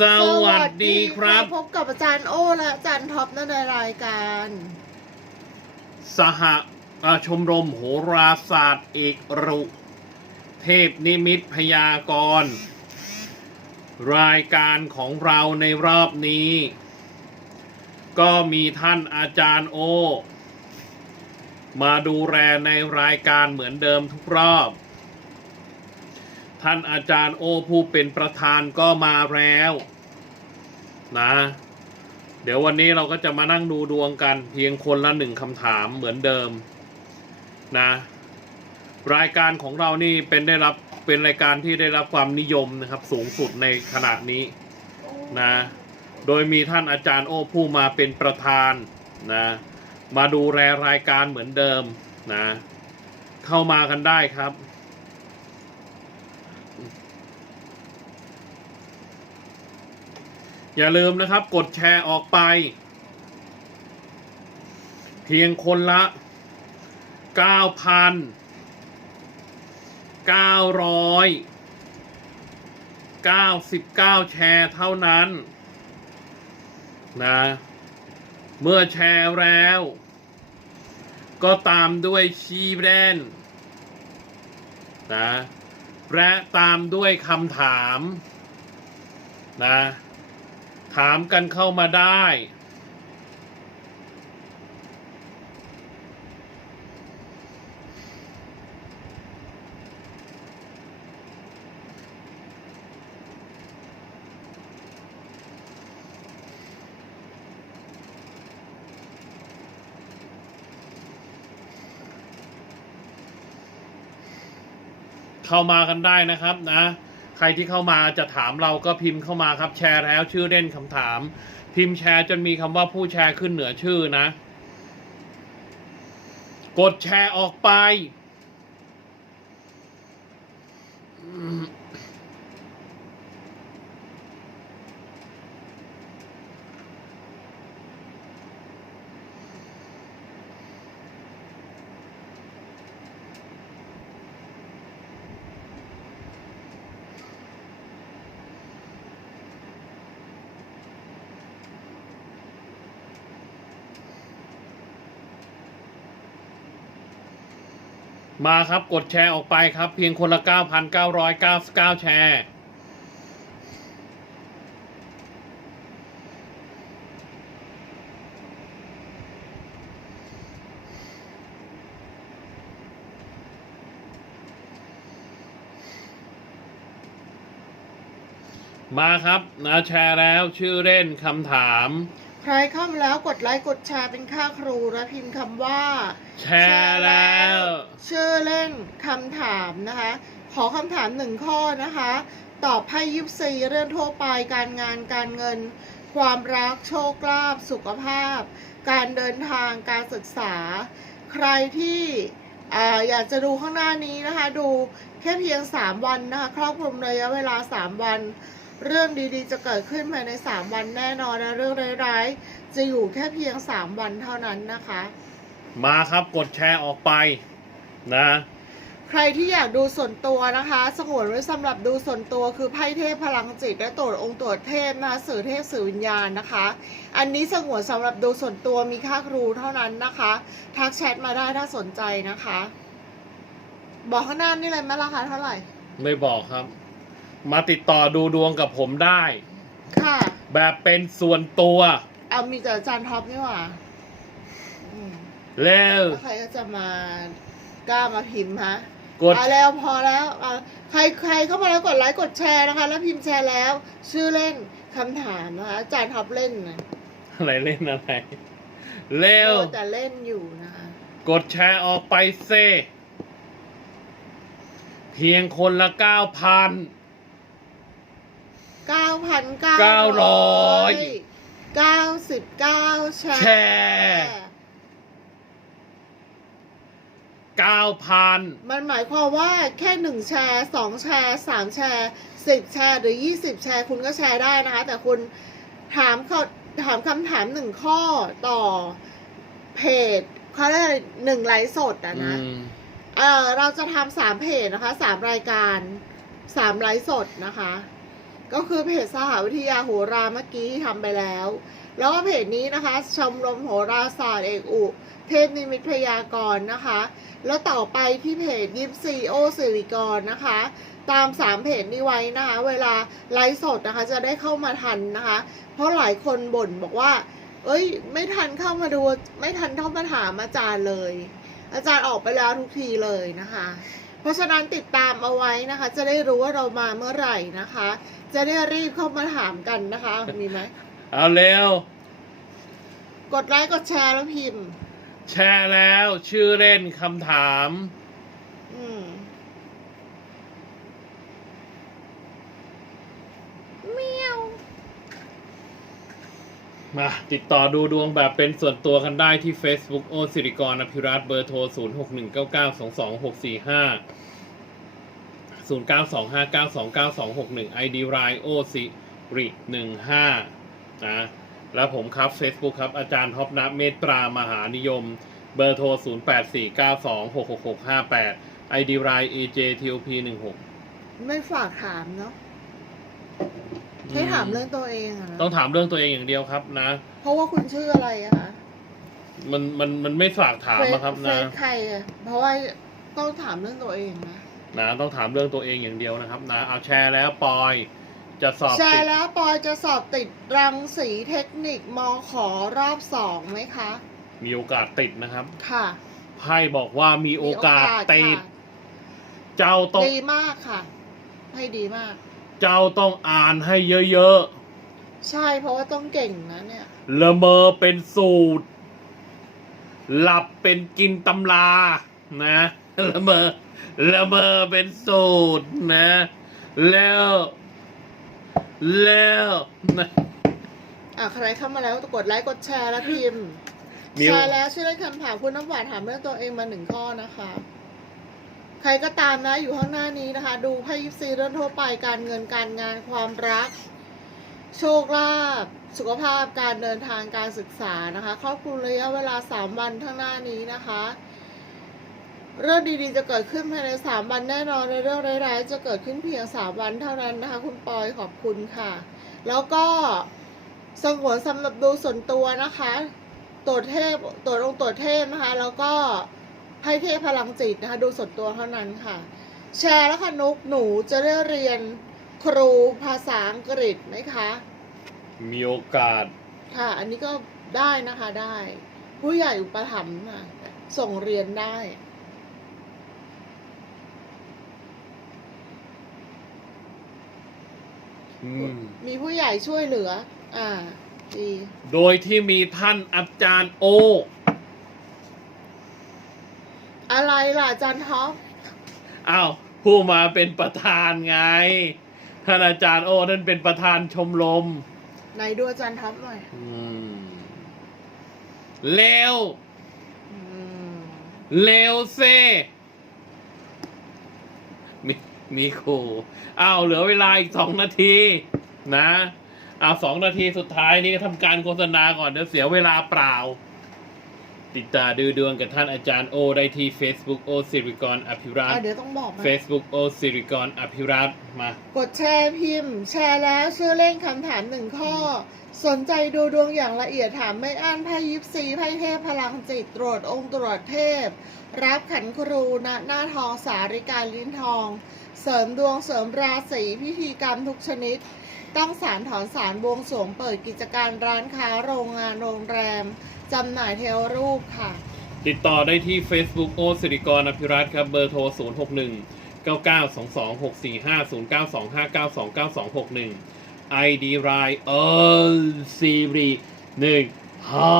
สวัสดีครับ พบกับอาจารย์โอและอาจารย์ท็อปในรายการ สหเอ่อชมรมโหราศาสตร์เอกรุ เทพนิมิตพยากรณ์รายการของเราในรอบนี้ ก็มีท่านอาจารย์โอ มาดูแลในรายการเหมือนเดิมทุกรอบ ท่านอาจารย์โอผู้เป็นประธานก็มาแล้วนะ เดี๋ยววันนี้เราก็จะมานั่งดูดวงกันเพียงคนละหนึ่งคำถามเหมือนเดิมนะ รายการของเรานี่เป็นได้รับเป็นรายการที่ได้รับความนิยมนะครับสูงสุดในขนาดนี้นะ โดยมีท่านอาจารย์โอผู้มาเป็นประธานนะ มาดูแลรายการเหมือนเดิมนะ เข้ามากันได้ครับ อย่าลืมนะครับ กดแชร์ออกไป เพียงคนละ 9,999 แชร์เท่านั้น นะ เมื่อแชร์แล้ว ก็ตามด้วยชีแดนนะและตามด้วยคำถาม นะ ถามกันเข้ามาได้ เข้ามากันได้นะครับนะ ใครที่เข้ามาจะถามเราก็พิมพ์เข้ามาครับแชร์แล้วชื่อเล่นคำถาม พิมพ์แชร์จนมีคำว่าผู้แชร์ขึ้นเหนือชื่อนะ กดแชร์ออกไป มาครับกดแชร์ออกไปครับ เพียงคนละ 9,999 แชร์ มาครับนะแชร์แล้วชื่อเล่นคำถาม ใครเข้ามาแล้วกดไลค์กดแชร์เป็นค่าครูและพิมพ์คำว่า แชร์แล้ว ชื่อเล่นคำถามนะคะ ขอคำถามหนึ่งข้อนะคะ ตอบให้ยิบซีเรื่องทั่วไปการงานการเงิน ความรักโชคลาภสุขภาพ การเดินทางการศึกษา ใครที่อ่าอยากจะดูข้างหน้านี้นะคะ ดูแค่เพียง 3 วันนะคะ ครอบคลุมระยะเวลา 3 วัน เรื่องดีๆ จะเกิดขึ้นภายใน 3 วันแน่นอนนะเรื่องร้ายๆ จะอยู่แค่เพียง 3 วันเท่านั้นนะคะ มาครับกดแชร์ออกไปนะ ใครที่อยากดูส่วนตัวนะคะ สงวนไว้สำหรับดูส่วนตัวคือไพ่เทพพลังจิตและตรวจองค์ตรวจเทพนะคะสื่อเทพสื่อวิญญาณนะคะ อันนี้สงวนสำหรับดูส่วนตัวมีค่าครูเท่านั้นนะคะ ทักแชทมาได้ถ้าสนใจนะคะ บอกข้างหน้านี่เลยไหมราคาเท่าไหร่ ไม่บอกครับ มาติดต่อดูดวงกับผมได้ ค่ะ แบบเป็นส่วนตัวเอามีแต่อาจารย์ท็อปนี่หว่าอืมเร็วแล้วใครก็จะมากล้ามาพิมพ์ฮะกดอะแล้วพอแล้วอะใครใครเข้ามาแล้วกดไลค์กดแชร์นะคะ แล้วพิมพ์แชร์แล้ว ชื่อเล่นคำถามนะคะอาจารย์ท็อปเล่นนะอะไรเล่นอะไร เร็วโอ้แต่เล่นอยู่นะคะ กดแชร์ออกไปเซเพียงคนละเก้าพัน เก้าพันเก้าเก้าร้อยเก้าสิบเก้าแชร์แชร์เก้าพันมันหมายความว่าแค่หนึ่งแชร์สองแชร์สามแชร์สิบแชร์หรือยี่สิบแชร์คุณก็แชร์ได้นะคะ แต่คุณถามเขาถามคำถามหนึ่งข้อต่อเพจเขาเรียกอะไรหนึ่งไลฟ์สดอะนะเออเราจะทำสามเพจนะคะสามรายการสามไลฟ์สดนะคะ ก็คือเพจสหวิทยาโหราเมื่อกี้ที่ทำไปแล้ว แล้วก็เพจนี้นะคะ ชมรมโหราศาสตร์เอกอุ เทพนิมิตพยากรณ์นะคะ แล้วต่อไปที่เพจยิปซีโอสิริกรนะคะ ตามสามเพจนี้ไว้นะคะ เวลาไลฟ์สดนะคะจะได้เข้ามาทันนะคะ เพราะหลายคนบ่นบอกว่า เอ้ย ไม่ทันเข้ามาดู ไม่ทันเข้ามาถามอาจารย์เลย อาจารย์ออกไปแล้วทุกทีเลยนะคะ เพราะฉะนั้นติดตามเอาไว้นะคะ จะได้รู้ว่าเรามาเมื่อไหร่นะคะ จะได้รีบเข้ามาถามกันนะคะ มีไหมเอาเร็ว กดไลค์กดแชร์แล้วพิมพ์ แชร์แล้วชื่อเล่นคำถาม อืมเมียว มาติดต่อดูดวงแบบเป็นส่วนตัวกันได้ที่ Facebook โอสิริกรอภิรัตเบอร์โทร 0 6 1 9 9 2 2 6 4 5 0 9 2 5 9 2 9 2 6 1 ID r i โอสิริ15นะแล้วผมครับ Facebook ครับ อาจารย์ท็อปนะเมตตรามหานิยม เบอร์โทร 0 8 4 9 2 6 6 6 5 8 ID r i AJTOP 16ไม่ฝากถามเนาะ ให้ถามเรื่องตัวเองอะนะต้องถามเรื่องตัวเองอย่างเดียวครับนะ เพราะว่าคุณชื่ออะไรอะคะมันมันมันไม่ฝากถามนะครับเฟนะ ซใครอะเพราะว่าต้องถามเรื่องตัวเองนะนะต้องถามเรื่องตัวเองอย่างเดียวนะครับ นะเอาแชร์แล้วปอยจะสอบแชติดร์แล้วปอยจะสอบติดรังสีเทคนิคมขอรอบสองไหมคะ มีโอกาสติดนะครับค่ะไพ่บอกว่ามีโอกาสติดค่ะเจ้าต้องดีมากค่ะ ให้ดีมาก เจ้าต้องอ่านให้เยอะใช่เพราะว่าต้องเก่งนะเนี่ย ๆละเมอเป็นสูตร หลับเป็นกินตำรานะละเมอละเมอเป็นสูตรนะ แล้ว แล้วนะ อะใครเข้ามาแล้วกดไลค์กดแชร์แล้วพิมพ์ มิแชวร์แล้วช่วยเล่นคำถามคุณน้ำหวานถามเรื่องตัวเองมาหนึ่งข้อนะคะ ใครก็ตามนะอยู่ข้างหน้านี้นะคะ ดูไพ่ยิปซีเรื่องทั่วไปการเงินการงานความรัก โชคลาภสุขภาพการเดินทางการศึกษานะคะครอบคลุมระยะเวลา 3 วันข้างหน้านี้นะคะเรื่องดีๆจะเกิดขึ้นภายใน 3 วันแน่นอนในเรื่องร้ายๆจะเกิดขึ้นเพียง 3 วันเท่านั้นนะคะ คุณปอยขอบคุณค่ะ แล้วก็สงวนสำหรับดูส่วนตัวนะคะ ตรวจเทพตรวจองตรวจเทพนะคะ แล้วก็ ให้เทพพลังจิตนะคะดูส่วนตัวเท่านั้นค่ะ แชร์แล้วค่ะนุกหนูจะได้เรียนครูภาษาอังกฤษไหมคะ มีโอกาส ค่ะ อันนี้ก็ได้นะคะได้ ผู้ใหญ่อุปถัมภ์ค่ะส่งเรียนได้ อืม มีผู้ใหญ่ช่วยเหลือ อ่าดี โดยที่มีท่านอาจารย์โอ อะไร ล่ะอาจารย์ท็อปอ้าวผู้มาเป็นประธานไง ท่านอาจารย์โอท่านเป็นประธานชมรมไหนดูอาจารย์ท็อปหน่อยอืมเร็วอืมเร็วเซมีมีครูอ้าวเหลือเวลาอีกสองนาทีนะอ้าวสองนาทีสุดท้ายนี้ทำการโฆษณาก่อนเดี๋ยวเสียเวลาเปล่า ติดตามดูดวงกับท่านอาจารย์โอได้ที่ Facebook โอสิริกรอภิรัตอะน์ เดี๋ยวต้องบอกนะ Facebook โอสิริกรอภิรัตน์มากดแชร์พิมพ์ แชร์แล้วชื่อเล่นคำถามหนึ่งข้อ สนใจดูดวงอย่างละเอียดถามไม่อั้นไพ่ยิปซีไพ่เทพพลังจิตตรวจองค์ตรวจเทพ รับขันครูณหน้าทองสาริการลิ้นทอง เสริมดวงเสริมราศีพิธีกรรมทุกชนิด ตั้งสารถอนสารบวงสรวงเปิดกิจการร้านค้าโรงงานโรงแรม จำหน่ายเทวรูปค่ะ ติดต่อได้ที่ Facebook โอสิริกรอภิรัตน์ครับ เบอร์โทร 0 6 1 9 9 2 2 6 4 5 0 9 2 5 9 2 9 2 6 1 ID r i เออซีรีหนึ่งห้า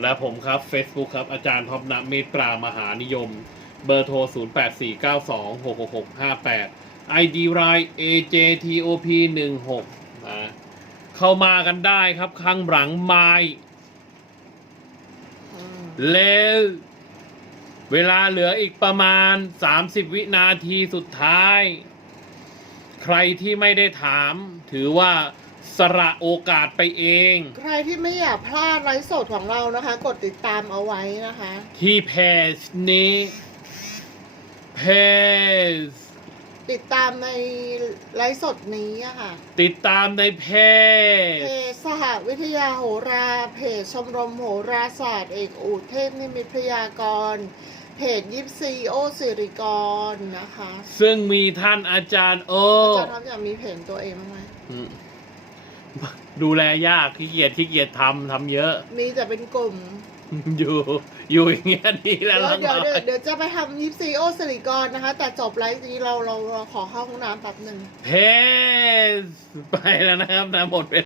และผมครับ Facebook ครับ อาจารย์ท็อปนเมตตรามหานิยม เบอร์โทร 0 8 4 9 2 6 6 6 5 8 ID r i AJTOP 1 6นะ เข้ามากันได้ครับข้างหลังไม้แล้วเวลาเหลืออีกประมาณ 30 วินาทีสุดท้าย ใครที่ไม่ได้ถาม ถือว่าสละโอกาสไปเอง ใครที่ไม่อยากพลาดไลฟ์สดของเรานะคะ กดติดตามเอาไว้นะคะ ที่เพจนี้เพจ ติดตามในไลฟ์สดนี้อะค่ะ ติดตามในเพเพจจสหวิทยาโหราเพจชมรมโหราศาสตร์เอกอูเทพนิมิตพยากรณ์เพจยิปซีโอสิริกรนะคะ ซึ่งมีท่านอาจารย์โออาจารย์ท็อปอยากมีเพจตัวเองบ้างไหมอืมดูแลยากขี้เกียจขี้เกียจทำทำเยอะ มีแต่เป็นกลุ่ม อยู่อยู่อย่างเงี้ยดีแล้วเดี๋ยวเดี๋ยวหเดี๋ยวลังๆเดี๋ยวจะไปทำยิปซีโอสิริกรนะคะ แต่จบไลฟ์นี้เราเราเราขอเข้าห้องน้ำแป๊บหนึ่งเพจไปแล้วนะครับนะหมดเว